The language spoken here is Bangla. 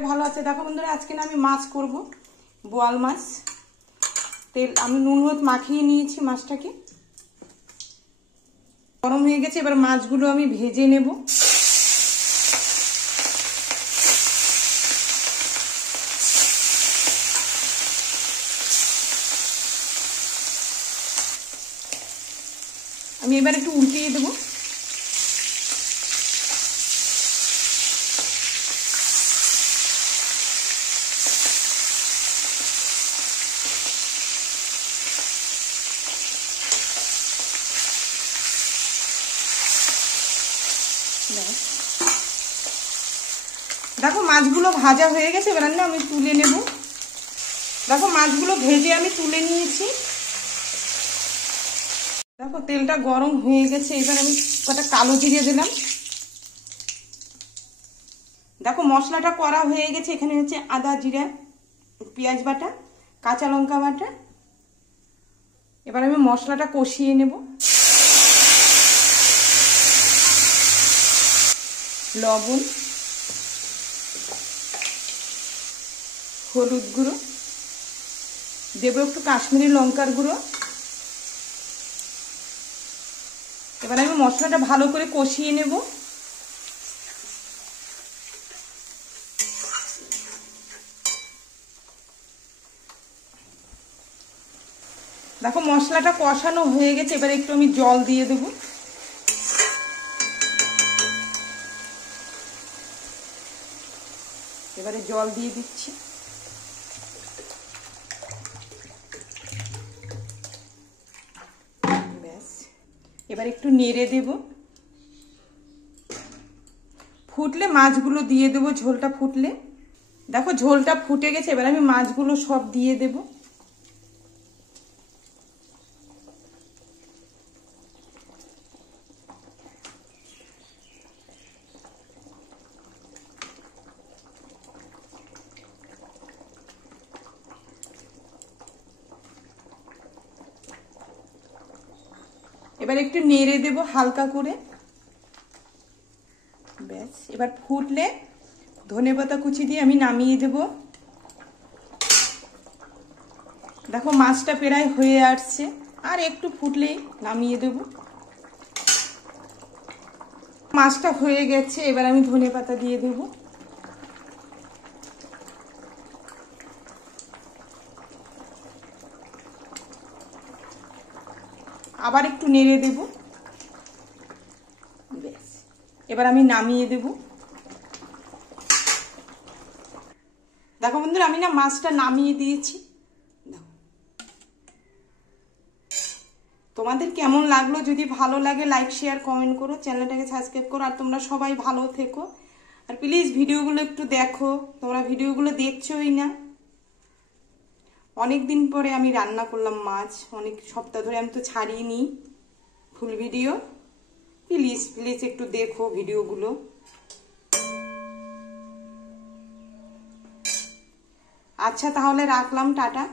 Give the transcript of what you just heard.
সবাই ভালো আছে। দেখো বন্ধুরা, আজকে না আমি মাছ করব, বোয়াল মাছ। তেল আমি নুন হলুদ মাখিয়ে নিয়েছি, মাছটাকে গরম হয়ে গেছে। এবার মাছগুলো আমি ভেজে নেব। আমি এবার একটু উল্টিয়ে দেবো। দেখো মাছগুলো ভাজা হয়ে গেছে, এবার না আমি তুলে নেব। দেখো মাছগুলো ভেজে আমি তুলে নিয়েছি। দেখো তেলটা গরম হয়ে গেছে, এবার আমি কটা কালো জিরে দিলাম। দেখো মশলাটা করা হয়ে গেছে। এখানে হচ্ছে আদা, জিরা, পেঁয়াজ বাটা, কাঁচা লঙ্কা বাটা। এবার আমি মশলাটা কষিয়ে নেব। লবণ, হলুদ গুঁড়ো দেবো, একটু কাশ্মীরি লঙ্কার গুঁড়ো। এবার আমি মশলাটা ভালো করে কষিয়ে নেব। দেখো মশলাটা কষানো হয়ে গেছে, এবার একটু আমি জল দিয়ে দেব। এবারে জল দিয়ে দিচ্ছি। ব্যাস, এবার একটু নেড়ে দেব। ফুটলে মাছগুলো দিয়ে দেবো, ঝোলটা ফুটলে। দেখো ঝোলটা ফুটে গেছে, এবার আমি মাছগুলো সব দিয়ে দেব। এবার একটু নেড়ে দেব হালকা করে। ব্যাস, এবার ফুটলে ধনেপাতা কুচি দিয়ে আমি নামিয়ে দেব। দেখো মাছটা প্রায় হয়ে আসছে, আর একটু ফুটলেই নামিয়ে দেব। মাছটা হয়ে গেছে, এবার আমি ধনেপাতা দিয়ে দেব। আবার একটু নেড়ে দেব। ব্যাস, এবার আমি নামিয়ে দেব। দেখো বন্ধুরা, আমি না মাছটা নামিয়ে দিয়েছি। তোমাদের কেমন লাগলো? যদি ভালো লাগে লাইক শেয়ার কমেন্ট করো, চ্যানেলটাকে সাবস্ক্রাইব করো। আর তোমরা সবাই ভালো থেকো। আর প্লিজ ভিডিওগুলো একটু দেখো, তোমরা ভিডিওগুলো দেখছোই না। অনেক দিন পরে আমি রান্না করলাম মাছ, অনেক সপ্তাহ ধরে আমি তো ছাড়িনি ফুল ভিডিও। প্লিজ প্লিজ একটু দেখো ভিডিওগুলো। আচ্ছা তাহলে রাখলাম, টাটা।